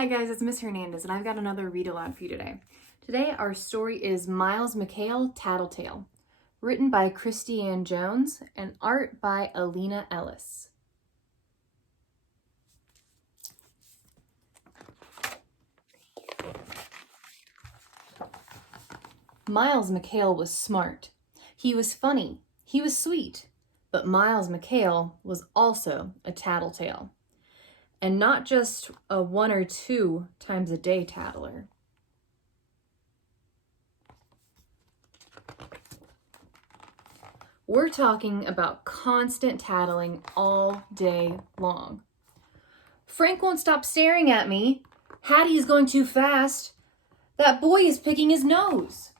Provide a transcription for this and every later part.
Hi guys, it's Miss Hernandez and I've got another read aloud for you today. Today our story is McHale, Tattletale, written by Christianne Jones and art by Elina Ellis. McHale was smart. He was funny. He was sweet. But McHale was also a tattletale. And not just a 1 or 2 times a day tattler. We're talking about constant tattling all day long. Frank won't stop staring at me. Hattie is going too fast. That boy is picking his nose.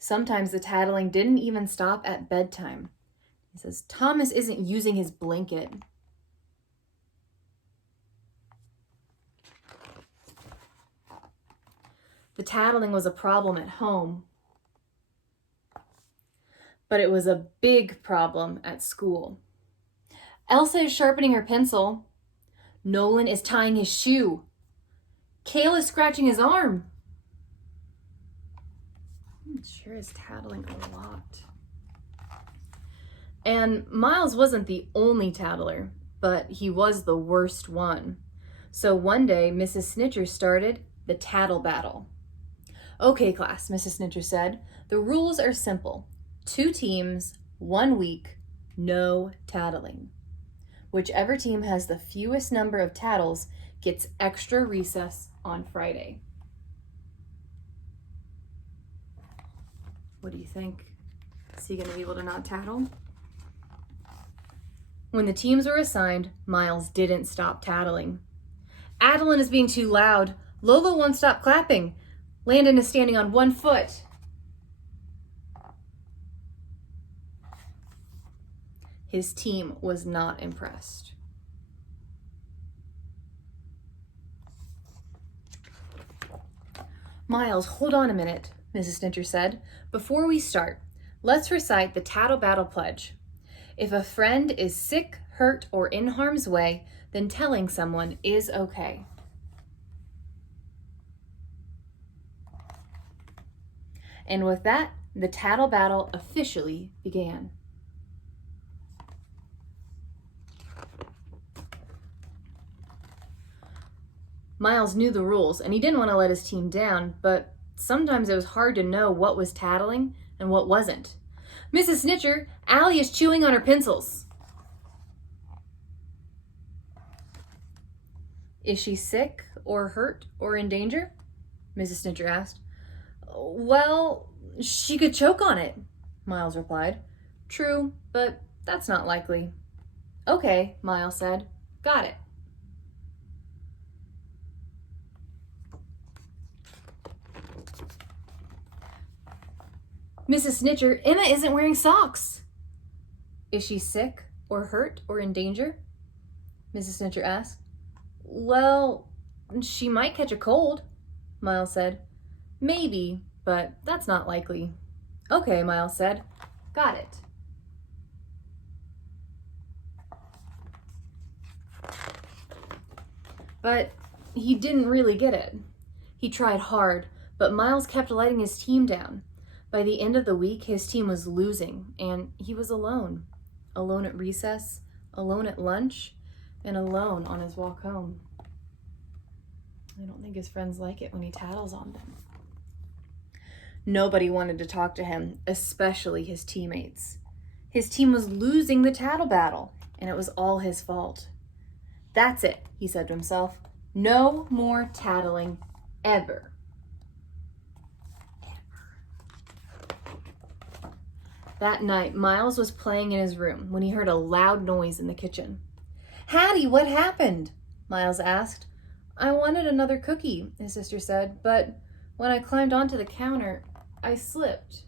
Sometimes the tattling didn't even stop at bedtime. He says, Thomas isn't using his blanket. The tattling was a problem at home, but it was a big problem at school. Elsa is sharpening her pencil. Nolan is tying his shoe. Cale is scratching his arm. Sure is tattling a lot. And Miles wasn't the only tattler, but he was the worst one. So one day, Mrs. Snitcher started the tattle battle. Okay, class, Mrs. Snitcher said. The rules are simple. 2 teams, 1 week, no tattling. Whichever team has the fewest number of tattles gets extra recess on Friday. What do you think? Is he going to be able to not tattle? When the teams were assigned, Miles didn't stop tattling. Adeline is being too loud. Lola won't stop clapping. Landon is standing on 1 foot. His team was not impressed. Miles, hold on a minute, Mrs. Snitcher said. Before we start, let's recite the Tattle Battle Pledge. If a friend is sick, hurt, or in harm's way, then telling someone is okay. And with that, the tattle battle officially began. Miles knew the rules, and he didn't want to let his team down, but sometimes it was hard to know what was tattling and what wasn't. Mrs. Snitcher, Allie is chewing on her pencils. Is she sick or hurt or in danger? Mrs. Snitcher asked. Well, she could choke on it, Miles replied. True, but that's not likely. Okay, Miles said. Got it. Mrs. Snitcher, Emma isn't wearing socks. Is she sick or hurt or in danger? Mrs. Snitcher asked. Well, she might catch a cold, Miles said. Maybe, but that's not likely. Okay, Miles said. Got it. But he didn't really get it. He tried hard, but Miles kept letting his team down. By the end of the week, his team was losing, and he was alone. Alone at recess, alone at lunch, and alone on his walk home. I don't think his friends like it when he tattles on them. Nobody wanted to talk to him, especially his teammates. His team was losing the tattle battle, and it was all his fault. That's it, he said to himself. No more tattling, ever. That night, Miles was playing in his room when he heard a loud noise in the kitchen. Hattie, what happened? Miles asked. I wanted another cookie, his sister said, but when I climbed onto the counter, I slipped.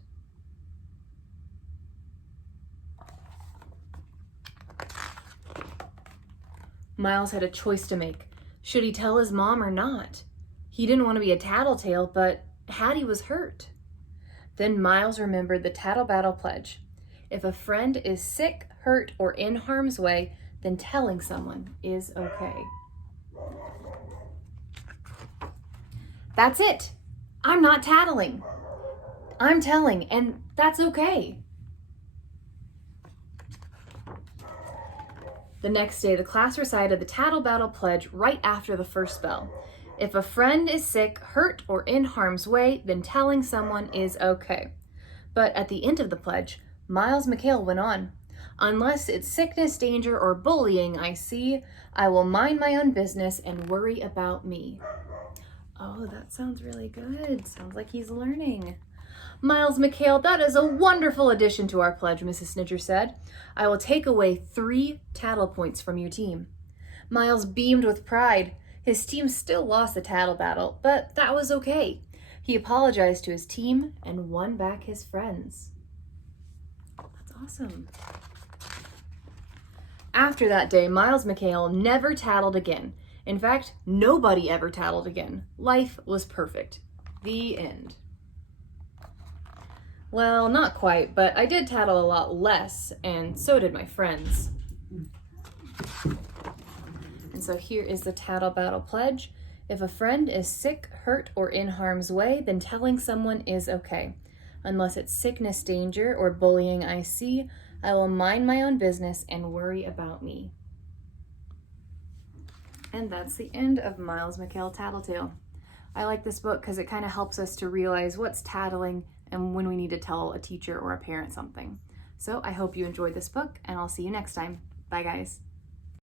Miles had a choice to make. Should he tell his mom or not? He didn't want to be a tattletale, but Hattie was hurt. Then Miles remembered the Tattle Battle Pledge. If a friend is sick, hurt, or in harm's way, then telling someone is okay. That's it. I'm not tattling. I'm telling, and that's okay. The next day, the class recited the Tattletale pledge right after the first bell. If a friend is sick, hurt, or in harm's way, then telling someone is okay. But at the end of the pledge, McHale went on. Unless it's sickness, danger, or bullying I see, I will mind my own business and worry about me. Oh, that sounds really good. Sounds like he's learning. McHale, that is a wonderful addition to our pledge, Mrs. Snitcher said. I will take away 3 tattle points from your team. Miles beamed with pride. His team still lost the tattle battle, but that was okay. He apologized to his team and won back his friends. That's awesome. After that day, McHale never tattled again. In fact, nobody ever tattled again. Life was perfect. The end. Well, not quite, but I did tattle a lot less, and so did my friends. And so here is the Tattletale pledge. If a friend is sick, hurt, or in harm's way, then telling someone is okay. Unless it's sickness, danger, or bullying I see, I will mind my own business and worry about me. And that's the end of McHale Tattletale. I like this book because it kind of helps us to realize what's tattling and when we need to tell a teacher or a parent something. So I hope you enjoyed this book, and I'll see you next time. Bye, guys.